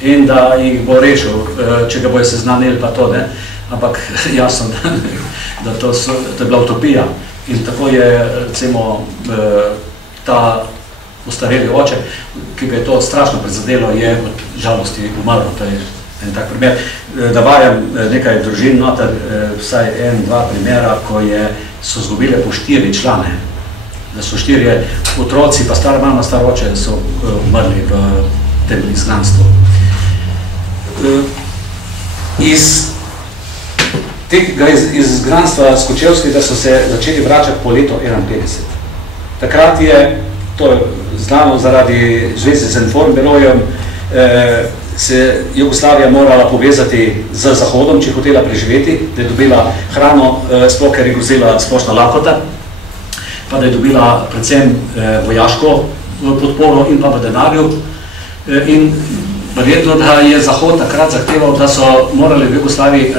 in da jih bo rešil, če ga bojo seznanili, pa to ne. Ampak jasno, da to je bila utopija. In tako je, recimo, ta ostareli oče, ki ga je to strašno prizadelo, je od žalosti umrl. To je en tak primer. Navajam nekaj družin noter, vsaj 1-2 primera, ko so izgubile po 4 člane. Da so 4 otroci, pa stara mama, star oče so umrli v tem izgnanstvu. Iz tega izgnanstva s Kočevskega so se začeli vračati po letu 1951. Takrat je to je znano zaradi zveze z Informberojem, se Jugoslavija morala povezati z Zahodom, če hotela preživeti, da je dobila hrano, sploh ker je grozila splošna lakota, pa da je dobila predvsem vojaško podporo in pa v denarju. In verjetno, da je Zahod takrat zahteval, da so morali v Jugoslaviji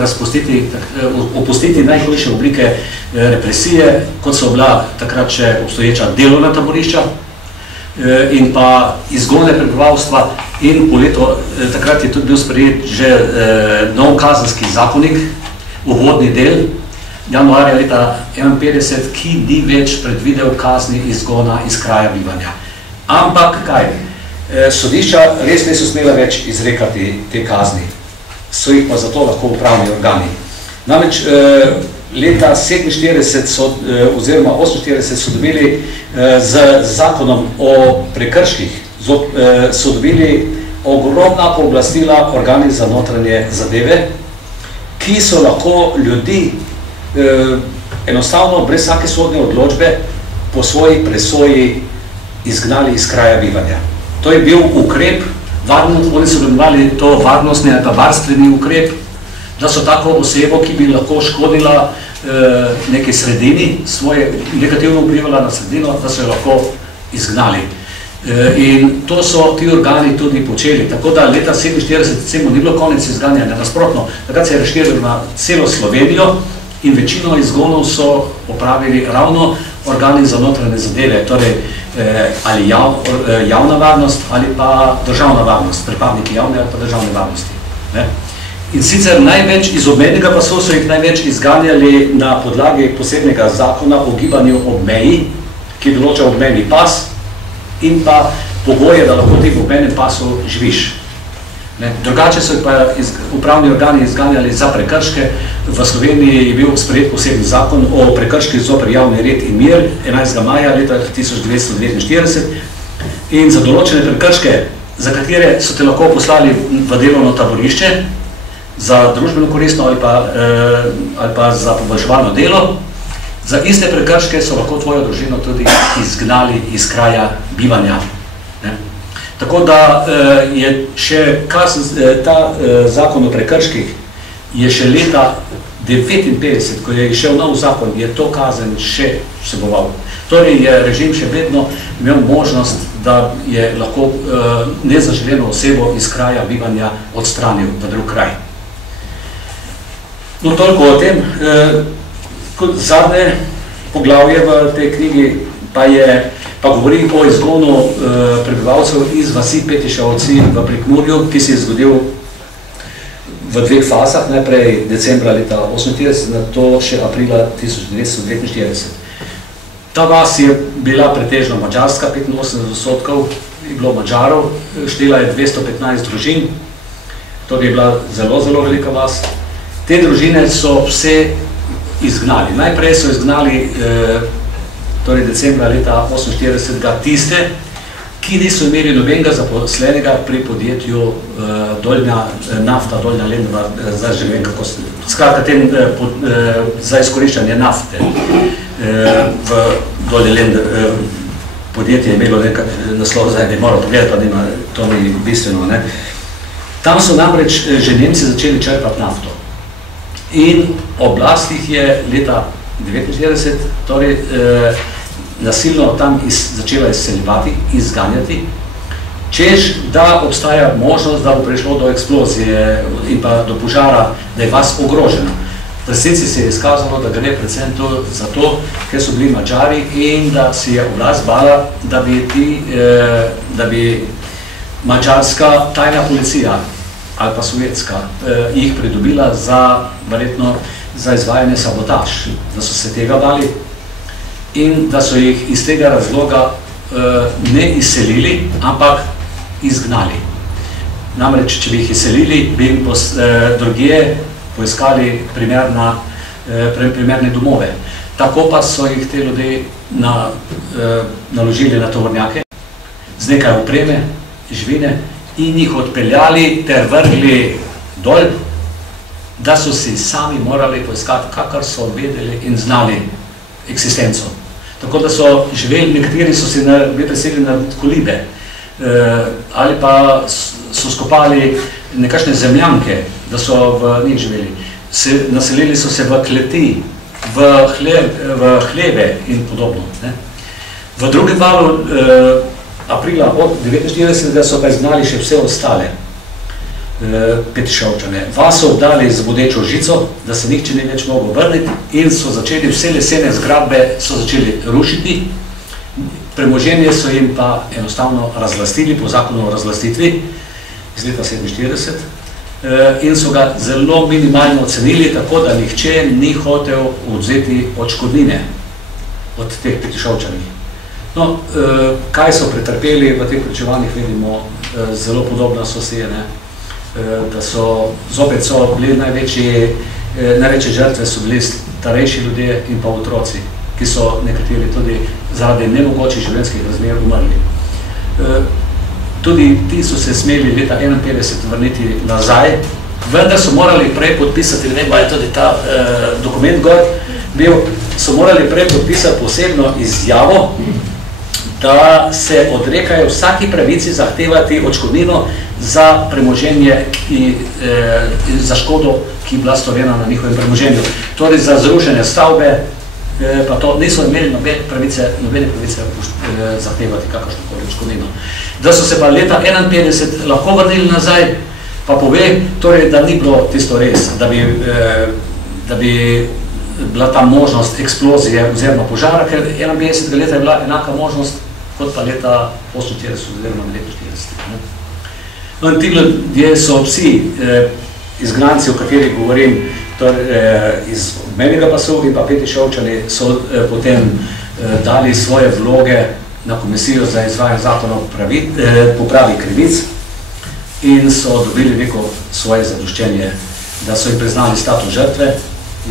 opustiti najhujše oblike represije, kot so bila takrat še obstoječa delovna taborišča in pa izgone prebivalstva. In po letu, takrat je tudi bil sprejet že nov kazenski zakonik, uvodni del, januarja leta 1951, ki ni več predvidel kazni izgona iz kraja bivanja. Ampak kaj? Sodišča res niso smela več izrekati te kazni. So jih pa zato lahko upravni organi. Namreč leta 1947 oziroma 1948 so dobili z zakonom o prekrških, so dobili ogromna pooblastila organi za notranje zadeve, ki so lahko ljudi enostavno brez vsake sodne odločbe po svoji presoji izgnali iz kraja bivanja. To je bil ukrep, oni so imenovali to varnostni ali pa varstveni ukrep, da so tako osebo, ki bi lahko škodila neki sredini, negativno vplivala na sredino, da so jo lahko izgnali. In to so ti organi tudi počeli. Tako da leta 1947 ni bilo konec izganjanja, nasprotno, takrat se je razširilo na celo Slovenijo in večino izgonov so opravili ravno organi za notranje zadeve, torej ali javna varnost ali pa državna varnost, pripadniki javne ali pa državne varnosti. In sicer največ iz obmejnega pasu so jih največ izganjali na podlagi posebnega zakona o gibanju ob meji, ki določa obmejni pas in pa pogoje, da lahko ti v obmejnem pasu živiš. Drugače so jih pa upravni organi izganjali za prekrške. V Sloveniji je bil sprejet posebni zakon o prekrških zoper javni red in mir 11. maja leta 1949 in za določene prekrške, za katere so te lahko poslali v delovno taborišče, za družbeno koristno ali pa za poboljševalno delo, za iste prekrške so lahko tvojo družino tudi izgnali iz kraja bivanja. Tako da je še ta zakon o prekrških je še leta 1959, ko je išel nov zakon, je to kazen še vseboval. Torej je režim še vedno imel možnost, da je lahko nezaželjeno osebo iz kraja bivanja odstranil v drug kraj. No, toliko o tem. Zadnje poglavje v tej knjigi pa govori o izgonu prebivalcev iz vasi Petišovci v Prekmurju, ki se je zgodil v dveh fazah, najprej decembra leta 1948, na to še aprila 1949. Ta vas je bila pretežno madžarska, 85% je bilo Madžarov, štela je 215 družin, torej je bila zelo, zelo velika vas. Te družine so vse izgnali. Najprej so izgnali torej decembra leta 1948 tiste, ki niso imeli nobenega zaposlenega pri podjetju Dolnja nafta, Dolnja Lendava, zdaj že vem, kako se... Skratka, za izkoriščanje nafte v Dolnje Lendava podjetje je imelo nekaj naslov, zdaj ne moram pogledati, pa to ni bistveno. Tam so namreč že Nemci začeli črpati nafto. In oblast jih je leta 1949, torej nasilno tam začela izseljevati, izganjati, češ, da obstaja možnost, da bo prišlo do eksplozije in pa do požara, da je vas ogrožena. V resnici se je izkazalo, da gre predvsem za to, ker so bili Madžari in da si je oblast bala, da bi madžarska tajna policija ali pa sovjetska jih pridobila verjetno za izvajanje sabotaž, da so se tega bali in da so jih iz tega razloga ne izselili, ampak izgnali. Namreč, če bi jih izselili, bi jim drugje poiskali primerne domove. Tako pa so jih te ljudi naložili na tovornjake z nekaj opreme, živine in jih odpeljali ter vrgli dol, da so si sami morali poiskati, kakor so vedeli in znali eksistenco. Tako da so živeli, nekateri so si preseli na kolibe, ali pa so skopali nekakšne zemljanke, da so v njih živeli. Naselili so se v kleti, v hleve in podobno. V drugem valu aprila od 1949 so pa izgnali še vse ostale Petišovčane. Vas so obdali z bodečo žico, da se nihče ni več mogel vrniti in so začeli vse lesene zgradbe so začeli rušiti. Premoženje so jim pa enostavno razlastili po zakonu o razlastitvi iz leta 1947 in so ga zelo minimalno ocenili, tako da nihče ni hotel odzeti odškodnine od teh Petišovčanih. No, kaj so pretrpeli v teh pričevanjih, vidimo, zelo podobno so si, da so, zopet so bili največje žrtve so bili starejši ljudje in pa otroci, ki so nekateri tudi zaradi nemogočih življenjskih razmer umrli. Tudi ti so se smeli leta 1951 vrniti nazaj, vendar so morali prej podpisati, ne vem, je tudi ta dokument gor, so morali prej podpisati posebno izjavo, da se odrekajo vsaki pravici zahtevati odškodnino za premoženje, za škodo, ki je bila storjena na njihovem premoženju. Torej za zrušene stavbe, pa to niso imeli nobene pravice zahtevati kakršnokoli odškodnino. Da so se pa leta 1951 lahko vrnili nazaj, pa pove, torej, da ni bilo tisto res, da bi bila ta možnost eksplozije oziroma požara, ker 1951 leta je bila enaka možnost kot pa leta 1948 oziroma 1949. No in ti ljudje so vsi izgnanci, o katerih govorim, iz obmejnega pasu in pa Petišovčani so potem dali svoje vloge na komisijo za izvajanje zakona o popravi krivic in so dobili neko svoje zadoščenje, da so jim priznali status žrtve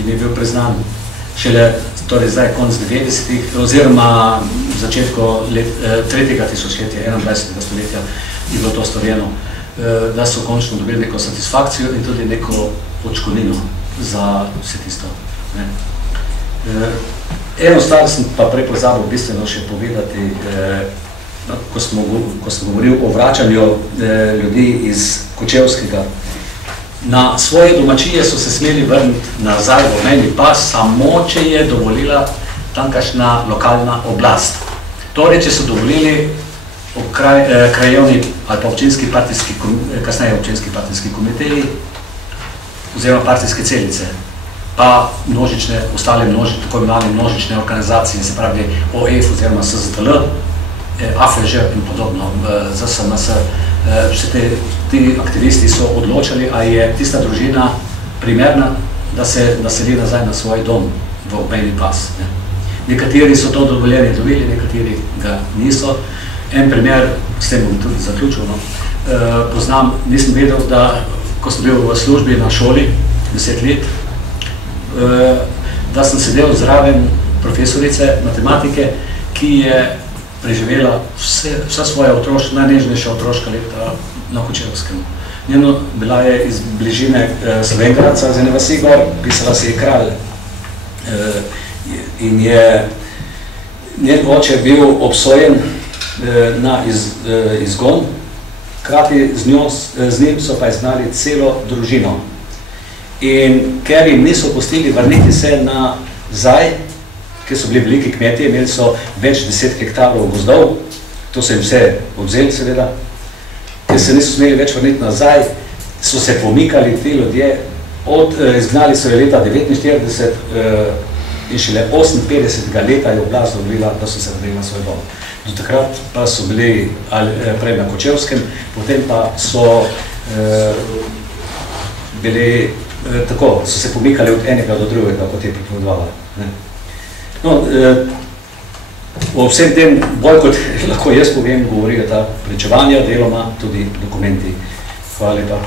in je bil priznan šele torej zdaj konc 90-ih oziroma v začetku tretjega tisočletja, 21. stoletja je bilo to storjeno, da so končno dobili neko satisfakcijo in tudi neko odškodnino za vse tisto. Eno stvar sem pa prej pozabil bistveno še povedati, ko sem govoril o vračanju ljudi iz Kočevskega. Na svoje domačije so se smeli vrniti nazaj v obmejni pas, samo če je dovolila tamkajšnja lokalna oblast. Torej, če so dovolili krajevni ali pa kasneje občinski partijski komiteji oziroma partijske celice, pa ostale tako imenovane množične organizacije, se pravi OF oziroma SZTL, AFŽ in podobno, ZSMS, vse ti aktivisti so odločali, a je tista družina primerna, da se naseli nazaj na svoj dom v obmejni pas. Nekateri so to dovoljenje dobili, nekateri ga niso. En primer, s tem bom tudi zaključil, poznam, nisem vedel, da ko sem bil v službi na šoli 10 let, da sem sedel zraven profesorice matematike, ki je preživela vsa svoja najnežnejša otroška leta na Kočevskem. Bila je iz bližine Slovengradca, z ene vasi gor, pisala se je Kralj. In je njen oče bil obsojen na izgon, hkrati z njim so pa izgnali celo družino. In ker jim niso pustili vrniti se nazaj, ker so bili veliki kmetje, imeli so več 10 hektarov gozdov, to so jim vse odzeli seveda, ker se niso smeli več vrniti nazaj, so se pomikali ti ljudje, izgnali so je leta 1949 in šele 58. leta je oblast dovolila, da so se vrnili na svoj dom. Do takrat pa so bili prej na Kočevskem, potem pa so bili tako, so se pomikali od enega do drugega, kot je pripovedovala. No, o vsem tem, bolj kot lahko jaz povem, govorijo ta pričevanja, deloma tudi dokumenti. Hvala lepa.